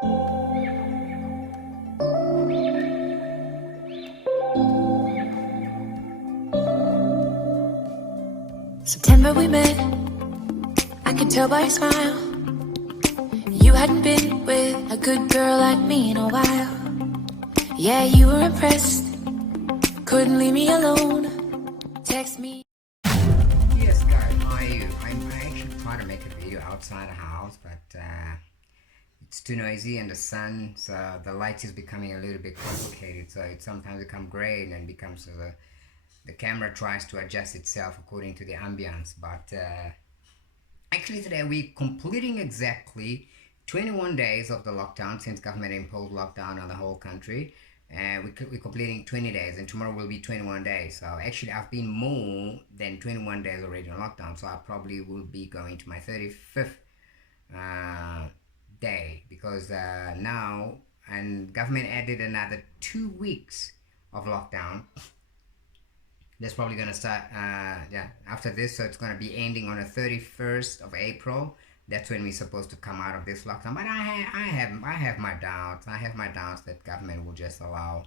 September we met, I could tell by your smile. You hadn't been with a good girl like me in a while. Yeah, you were impressed, couldn't leave me alone. Text me. Yes, guys, how are you? I actually trying to make a video outside the house, but it's too noisy and the sun, so the light is becoming a little bit complicated. So it sometimes becomes gray and then becomes the camera tries to adjust itself according to the ambience. But actually today we're completing exactly 21 days of the lockdown since government imposed lockdown on the whole country. And we're completing 20 days, and tomorrow will be 21 days. So actually I've been more than 21 days already on lockdown, so I probably will be going to my 35th day, because now, and government added another 2 weeks of lockdown. That's probably gonna start after this, so it's gonna be ending on the 31st of April. That's when we're supposed to come out of this lockdown. But I have my doubts. I have my doubts that government will just allow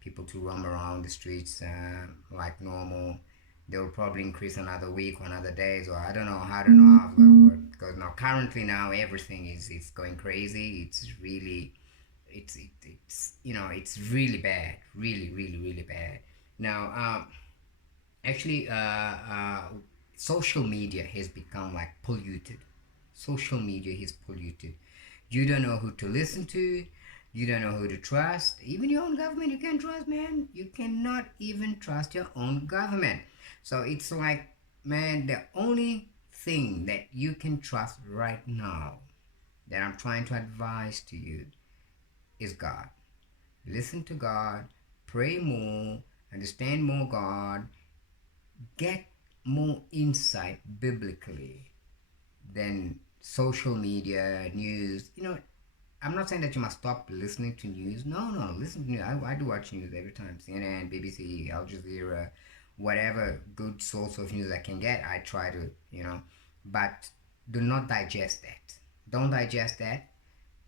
people to roam around the streets like normal. They will probably increase another week or another days, or I don't know how it's gonna work, because now currently everything is going crazy. It's really it's it's really bad, really bad. Now actually social media has become like polluted. Social media is polluted. You don't know who to listen to. You don't know who to trust. Even your own government you can't trust, man. You cannot even trust your own government. So it's like, man, the only thing that you can trust right now, that I'm trying to advise to you, is God. Listen to God. Pray more. Understand more God. Get more insight biblically than social media, news. I'm not saying that you must stop listening to news. No, listen to news. I do watch news every time. CNN, BBC, Al Jazeera, whatever good source of news I can get, I try to, but do not digest that. Don't digest that.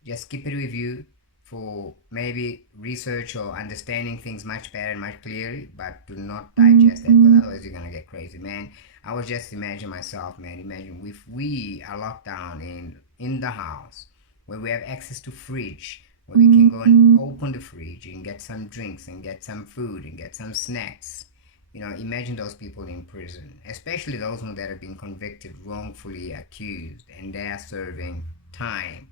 Just keep it with you for maybe research or understanding things much better and much clearly, but do not digest that, because otherwise you're gonna get crazy, man. I was just imagine myself, man. Imagine if we are locked down in the house, where we have access to fridge, where we can go and open the fridge and get some drinks and get some food and get some snacks. Imagine those people in prison, especially those that have been convicted, wrongfully accused, and they are serving time.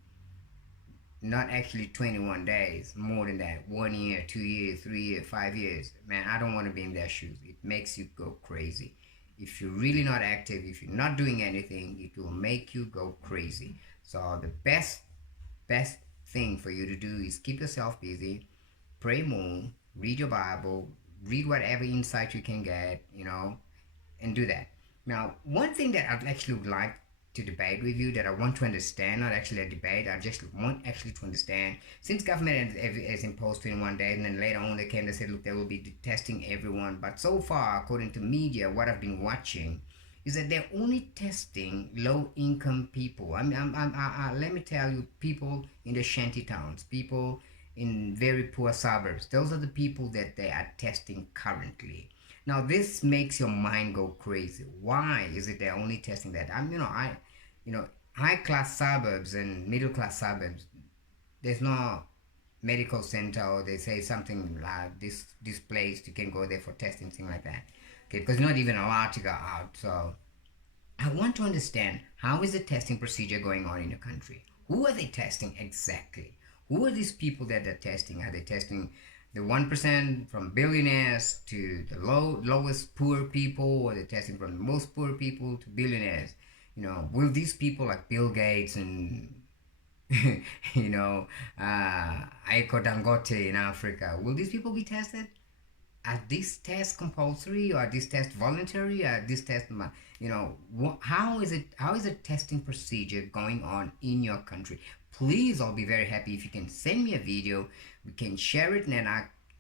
Not actually 21 days, more than that. 1 year, 2 years, 3 years, 5 years. Man, I don't want to be in their shoes. It makes you go crazy. If you're really not active, if you're not doing anything, it will make you go crazy. So the best thing for you to do is keep yourself busy, pray more, read your Bible, read whatever insight you can get, and do that. Now, one thing that I'd actually would like to debate with you, that I want to understand, not actually a debate, I just want actually to understand, since government has imposed 21 days, and then later on they came and said, look, they will be testing everyone, but so far, according to media, what I've been watching, is that they're only testing low-income people. Let me tell you, people in the shanty towns, people in very poor suburbs, those are the people that they are testing currently. Now this makes your mind go crazy. Why is it they're only testing that? High class suburbs and middle class suburbs, there's no medical center, or they say something like this place you can go there for testing, thing like that. Okay, because you're not even allowed to go out. So I want to understand, how is the testing procedure going on in the country? Who are they testing exactly? Who are these people that they're testing? Are they testing the 1% from billionaires to the lowest poor people, or they're testing from the most poor people to billionaires? Will these people like Bill Gates and Aliko Dangote in Africa, will these people be tested? Are these tests compulsory, or are these tests voluntary? Are these tests, how is the testing procedure going on in your country? Please, I'll be very happy if you can send me a video. We can share it, and then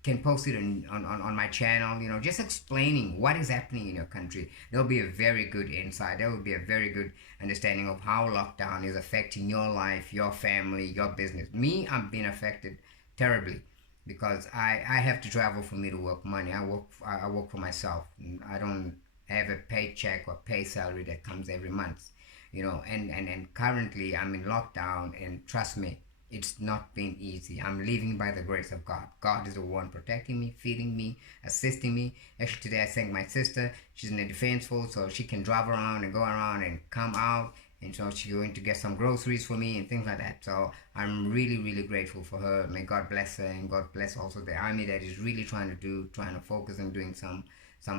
can post it on my channel, you know, just explaining what is happening in your country. There'll be a very good insight. There will be a very good understanding of how lockdown is affecting your life, your family, your business. Me, I'm being affected terribly because I have to travel for me to work money. I work for myself. I don't have a paycheck or pay salary that comes every month, you know. And currently I'm in lockdown, and trust me, it's not been easy. I'm living by the grace of God. God is the one protecting me, feeding me, assisting me. Actually, today I thank my sister. She's in the defense force, so she can drive around and go around and come out. And so she's going to get some groceries for me and things like that. So I'm really, really grateful for her. May God bless her, and God bless also the army that is really trying to focus on doing some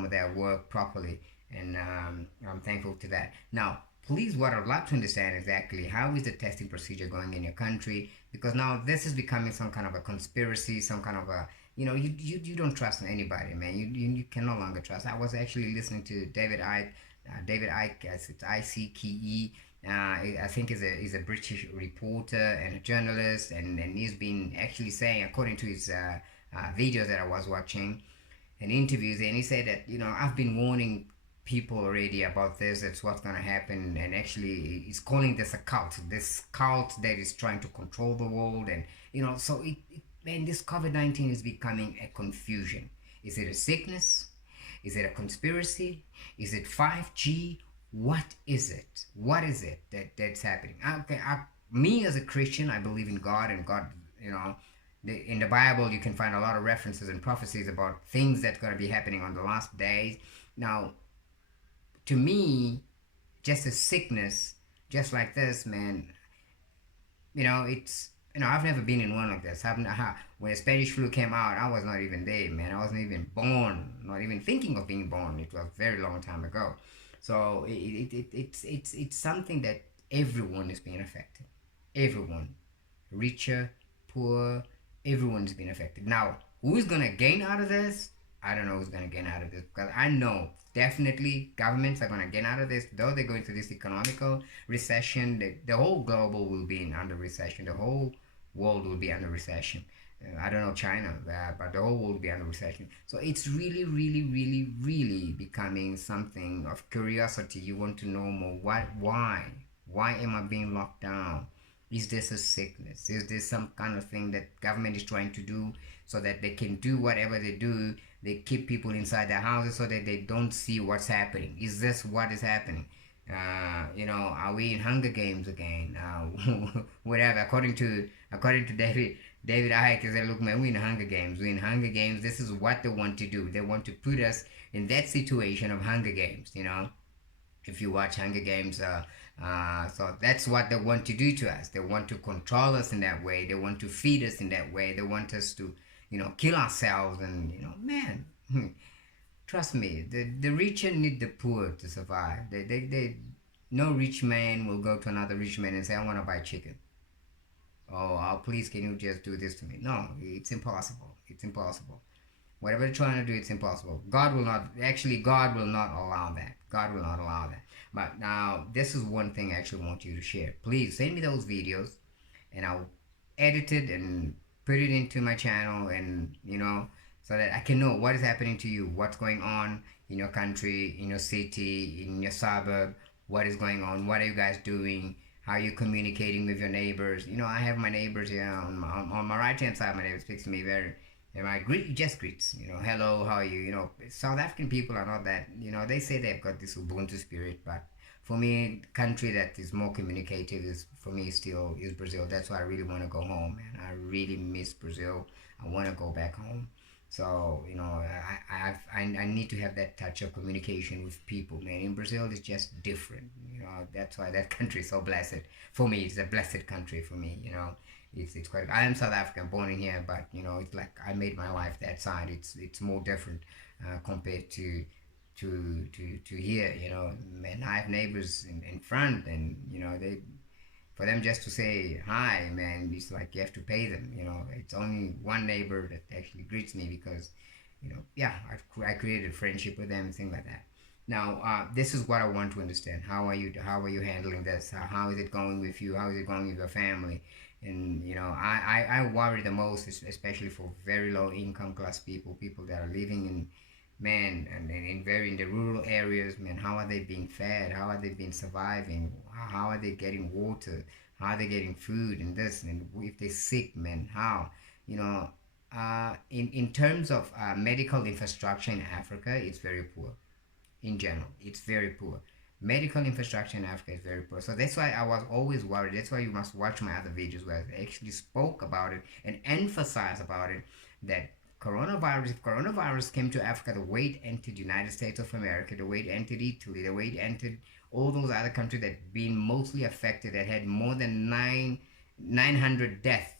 of their work properly. And I'm thankful to that. Now, please, what I'd like to understand exactly, how is the testing procedure going in your country? Because now this is becoming some kind of a conspiracy, some kind of a, you know, you don't trust anybody, man. You can no longer trust. I was actually listening to David Icke. David Icke, as it's ICKE. I think is a British reporter and a journalist, and he's been actually saying, according to his videos that I was watching and interviews, and he said that, you know, I've been warning people already about this. That's what's gonna happen, and actually he's calling this a cult, that is trying to control the world, and you know, so man, this COVID-19 is becoming a confusion. Is it a sickness? Is it a conspiracy? Is it 5G? What is it? What is it that's happening? Okay, me as a Christian, I believe in God, and God, you know, in the Bible you can find a lot of references and prophecies about things that's going to be happening on the last days. Now, to me, just a sickness, just like this, man, you know, it's, you know, I've never been in one like this. When the Spanish flu came out, I was not even there, man. I wasn't even born, not even thinking of being born. It was a very long time ago. So it's something that everyone is being affected. Everyone, richer, poor, everyone's being affected. Now, who's gonna gain out of this? I don't know who's gonna gain out of this, because I know definitely governments are gonna gain out of this. Though they're going through this economical recession, the whole global will be under recession. The whole world will be under recession. I don't know China, but the whole world will be under recession. So it's really, really, really, really becoming something of curiosity. You want to know more. Why? Why am I being locked down? Is this a sickness? Is this some kind of thing that government is trying to do so that they can do whatever they do? They keep people inside their houses so that they don't see what's happening. Is this what is happening? You know, are we in Hunger Games again? Whatever. According to David Icke, he said, "Look, man, we're in Hunger Games. We're in Hunger Games. This is what they want to do. They want to put us in that situation of Hunger Games. You know, if you watch Hunger Games, so that's what they want to do to us. They want to control us in that way. They want to feed us in that way. They want us to, you know, kill ourselves. And you know, man, trust me, the rich need the poor to survive. No rich man will go to another rich man and say, I want to buy chicken. Oh, please, can you just do this to me? No, it's impossible. It's impossible. Whatever they're trying to do, it's impossible. God will not allow that. God will not allow that. But now, this is one thing I actually want you to share. Please send me those videos, and I'll edit it and put it into my channel, and you know, so that I can know what is happening to you, what's going on in your country, in your city, in your suburb, what is going on, what are you guys doing, how are you communicating with your neighbors. You know, I have my neighbors here on my right hand side. My neighbor speaks to me very, and I just greets, you know, hello, how are you? You know, South African people are not that, you know, they say they've got this Ubuntu spirit, but for me, country that is more communicative is, for me, still is Brazil. That's why I really want to go home, man. I really miss Brazil. I want to go back home. So, you know, I need to have that touch of communication with people, man. In Brazil, it's just different. You know, that's why that country is so blessed. For me, it's a blessed country for me, you know. It's quite, I am South African, born in here, but, you know, it's like I made my life that side. It's more different compared to here, you know. Man, I have neighbors in front, and, you know, for them just to say hi, man, it's like you have to pay them, you know. It's only one neighbor that actually greets me because, you know, yeah, I created a friendship with them and things like that. Now, this is what I want to understand. How are you handling this? How is it going with you? How is it going with your family? And I worry the most, especially for very low income class people that are living in, man, and in the rural areas, man. How are they being fed? How are they being surviving? How are they getting water? How are they getting food and this? And if they're sick, man, how? You know, in terms of medical infrastructure in Africa, it's very poor. In general, it's very poor. Medical infrastructure in Africa is very poor. So that's why I was always worried. That's why you must watch my other videos where I actually spoke about it and emphasized about it, that if coronavirus came to Africa the way it entered the United States of America, the way it entered Italy, the way it entered all those other countries that been mostly affected, that had more than 900 deaths,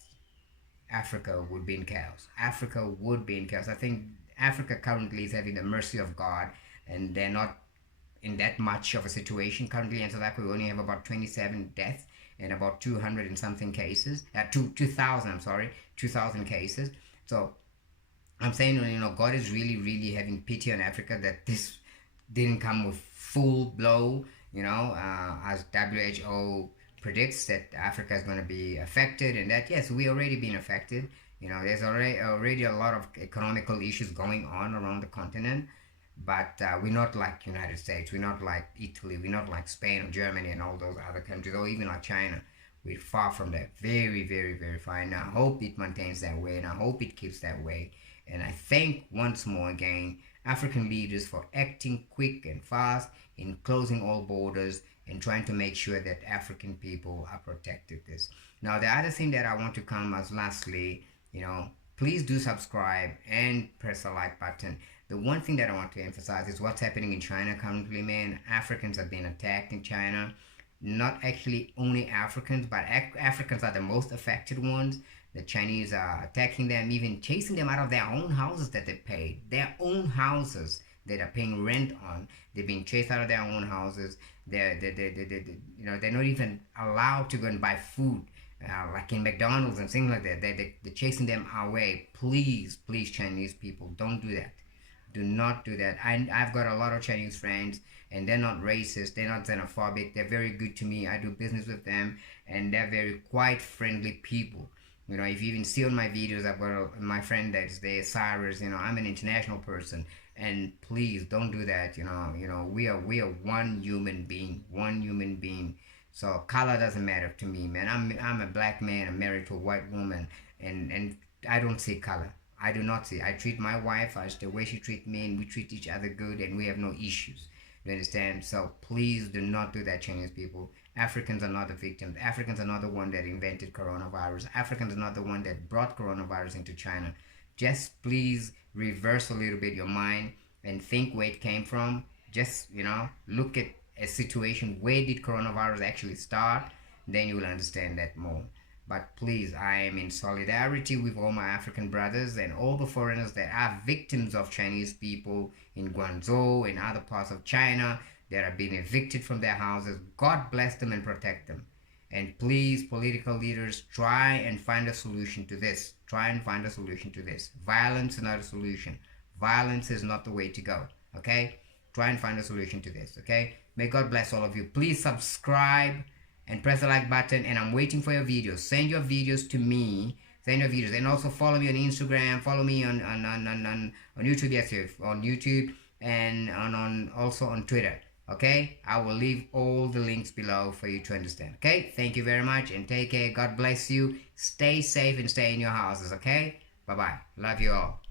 Africa would be in chaos. Africa would be in chaos. I think Africa currently is having the mercy of God, and they're not in that much of a situation currently. In South Africa, we only have about 27 deaths and about 200 and something cases. 2,000, I'm sorry, 2,000 cases. So I'm saying, God is really, really having pity on Africa, that this didn't come with full blow, as WHO predicts that Africa is going to be affected, and that, yes, we already been affected. There's already a lot of economical issues going on around the continent, but we're not like United States, we're not like Italy, we're not like Spain or Germany and all those other countries, or even like China. We're far from that, very, very, very far. And I hope it maintains that way, and I hope it keeps that way. And I thank once more again African leaders for acting quick and fast in closing all borders and trying to make sure that African people are protected. Now, the other thing that I want to come as lastly, please do subscribe and press the like button. The one thing that I want to emphasize is what's happening in China currently, man. Africans are being attacked in China. Not actually only Africans, but Africans are the most affected ones. The Chinese are attacking them, even chasing them out of their own houses that they paid. Their own houses that are paying rent on. They're being chased out of their own houses. They're not even allowed to go and buy food. Like in McDonald's and things like that. They're chasing them away. Please, Chinese people, don't do that. Do not do that. I've got a lot of Chinese friends, and they're not racist, they're not xenophobic, they're very good to me. I do business with them, and they're very quite friendly people. If you even see on my videos, I've got my friend that's there, Cyrus. I'm an international person, and please don't do that. We are one human being. So color doesn't matter to me, man. I'm a black man. I'm married to a white woman, and I don't see color. I do not see. I treat my wife as the way she treats me, and we treat each other good, and we have no issues. You understand? So please do not do that, Chinese people. Africans are not the victims. Africans are not the one that invented coronavirus. Africans are not the one that brought coronavirus into China. Just please reverse a little bit your mind and think where it came from. Just, look at a situation. Where did coronavirus actually start? Then you will understand that more. But please, I am in solidarity with all my African brothers and all the foreigners that are victims of Chinese people in Guangzhou and other parts of China that are being evicted from their houses. God bless them and protect them. And please, political leaders, try and find a solution to this. Violence is not a solution. Violence is not the way to go. Okay? Try and find a solution to this. Okay? May God bless all of you. Please subscribe and press the like button, and I'm waiting for your videos. Send your videos to me. And also follow me on Instagram. Follow me on YouTube. Yes, on YouTube, and also on Twitter. Okay, I will leave all the links below for you to understand. Okay, thank you very much, and take care. God bless you. Stay safe and stay in your houses. Okay, bye bye. Love you all.